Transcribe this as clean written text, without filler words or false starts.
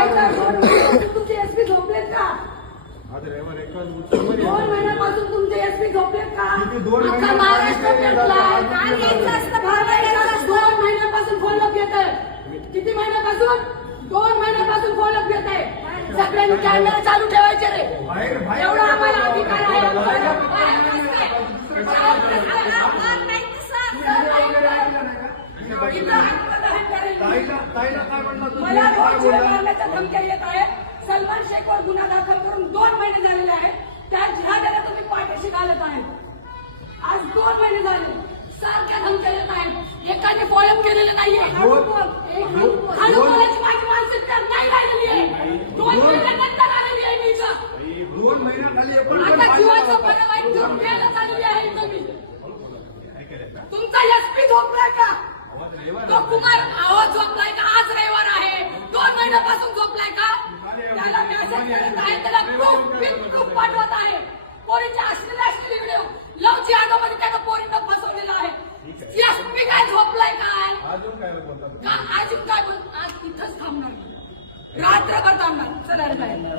तुमचे एसपी झोपलेत का? 2 महिन्यापासून तुमचे एसपी झोपलेत का? अख्खा महाराष्ट्र पेटलाय. काय यायचं असतं भागायचं? 2 महिन्यापासून फॉलोअप घेत आहे. किती महिन्यापासून? 2 महिन्यापासून फॉलोअप घेत आहे. सगळ्यांनी कॅमेरा चालू ठेवायचे रे. एवढा आम्हाला अधिकार आहे. मला रोज मारण्याच्या धमक्या येत आहे. सलमान शेखवर गुन्हा दाखल करून 2 महिने झालेले आहेत. त्या जिहाद्याला तुम्ही पाठीशी घालत आहे. आज 2 महिने झाले. सारख्या धमक्या येत आहेत. एकाने फॉलोअप केलेलं नाहीये. हळू बोलायची माझी मानसिकता नाही राहिलेली आहे. 2 महिन्यानंतर आलेली आहे मी इथं. 2 महिन्याखाली आता जीवाचं बरं वाईट झोपण्याला चालली आहे इथं मी. तुमचा एसपी झोपलाय का? तो कुमार आवाज झोपलाय का? आज रविवार आहे. 2 महिन्यापासून झोपलाय का? त्याला मेसेज करत आहे. त्याला प्रूफ पाठवत आहे. पोरीचे असलेले व्हिडिओ लवची आगामध्ये त्यानं पोरीनं फसवलेला आहे. एसपी काय झोपलाय काय? अजून काय बोल? आज इथंच थांबणार. रात्रभर थांबणार. चला रे बाहेर.